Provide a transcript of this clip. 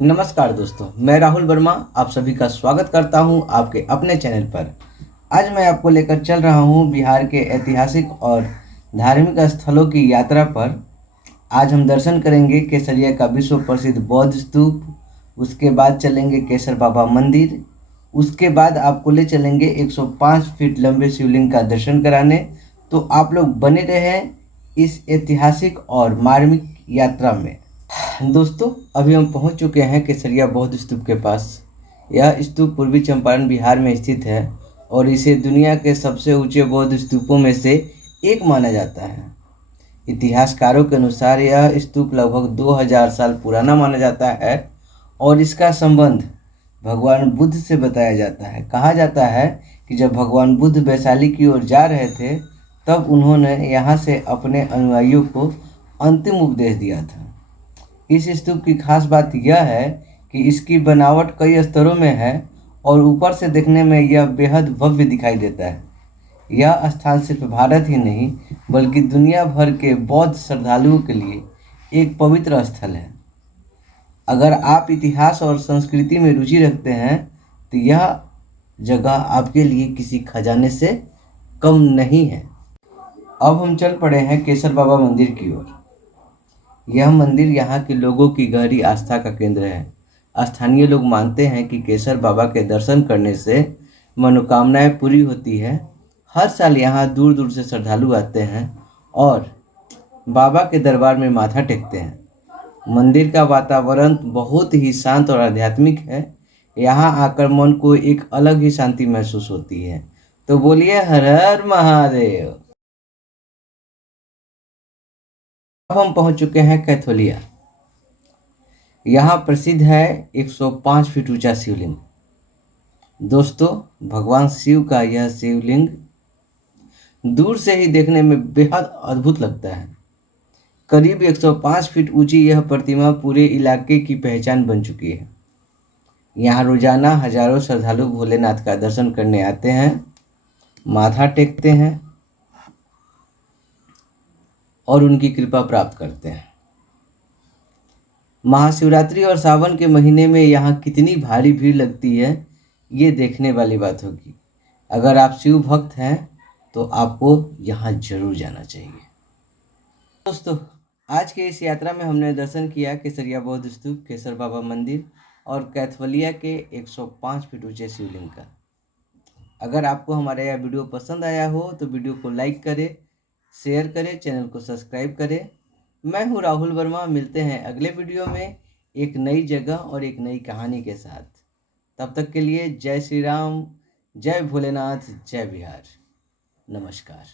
नमस्कार दोस्तों, मैं राहुल वर्मा आप सभी का स्वागत करता हूं आपके अपने चैनल पर। आज मैं आपको लेकर चल रहा हूं बिहार के ऐतिहासिक और धार्मिक स्थलों की यात्रा पर। आज हम दर्शन करेंगे केसरिया का विश्व प्रसिद्ध बौद्ध स्तूप, उसके बाद चलेंगे केसर बाबा मंदिर, उसके बाद आपको ले चलेंगे 105 फीट लंबे शिवलिंग का दर्शन कराने। तो आप लोग बने रहें इस ऐतिहासिक और मार्मिक यात्रा में। दोस्तों, अभी हम पहुंच चुके हैं केसरिया बौद्ध स्तूप के पास। यह स्तूप पूर्वी चंपारण बिहार में स्थित है और इसे दुनिया के सबसे ऊंचे बौद्ध स्तूपों में से एक माना जाता है। इतिहासकारों के अनुसार यह स्तूप लगभग 2000 साल पुराना माना जाता है और इसका संबंध भगवान बुद्ध से बताया जाता है। कहा जाता है कि जब भगवान बुद्ध वैशाली की ओर जा रहे थे तब उन्होंने यहाँ से अपने अनुयायियों को अंतिम उपदेश दिया था। इस स्तूप की खास बात यह है कि इसकी बनावट कई स्तरों में है और ऊपर से देखने में यह बेहद भव्य दिखाई देता है। यह स्थान सिर्फ भारत ही नहीं बल्कि दुनिया भर के बौद्ध श्रद्धालुओं के लिए एक पवित्र स्थल है। अगर आप इतिहास और संस्कृति में रुचि रखते हैं तो यह जगह आपके लिए किसी खजाने से कम नहीं है। अब हम चल पड़े हैं केसर बाबा मंदिर की ओर। यह मंदिर यहाँ के लोगों की गहरी आस्था का केंद्र है। स्थानीय लोग मानते हैं कि केसर बाबा के दर्शन करने से मनोकामनाएं पूरी होती है। हर साल यहाँ दूर दूर से श्रद्धालु आते हैं और बाबा के दरबार में माथा टेकते हैं। मंदिर का वातावरण बहुत ही शांत और आध्यात्मिक है। यहाँ आकर मन को एक अलग ही शांति महसूस होती है। तो बोलिए हर हर महादेव। अब हम पहुंच चुके हैं कैथोलिया। यहाँ प्रसिद्ध है 105 फीट ऊंचा शिवलिंग। दोस्तों, भगवान शिव का यह शिवलिंग दूर से ही देखने में बेहद अद्भुत लगता है। करीब 105 फीट ऊंची यह प्रतिमा पूरे इलाके की पहचान बन चुकी है। यहाँ रोजाना हजारों श्रद्धालु भोलेनाथ का दर्शन करने आते हैं, माथा टेकते हैं और उनकी कृपा प्राप्त करते हैं। महाशिवरात्रि और सावन के महीने में यहाँ कितनी भारी भीड़ लगती है, ये देखने वाली बात होगी। अगर आप शिव भक्त हैं तो आपको यहाँ जरूर जाना चाहिए। दोस्तों, आज के इस यात्रा में हमने दर्शन किया केसरिया बौद्ध स्तूप, केसर बाबा मंदिर और कैथोलिया के 105 फीट ऊंचे शिवलिंग का। अगर आपको हमारा यह वीडियो पसंद आया हो तो वीडियो को लाइक करें, शेयर करें, चैनल को सब्सक्राइब करें। मैं हूं राहुल वर्मा। मिलते हैं अगले वीडियो में एक नई जगह और एक नई कहानी के साथ। तब तक के लिए जय श्री राम, जय भोलेनाथ, जय बिहार। नमस्कार।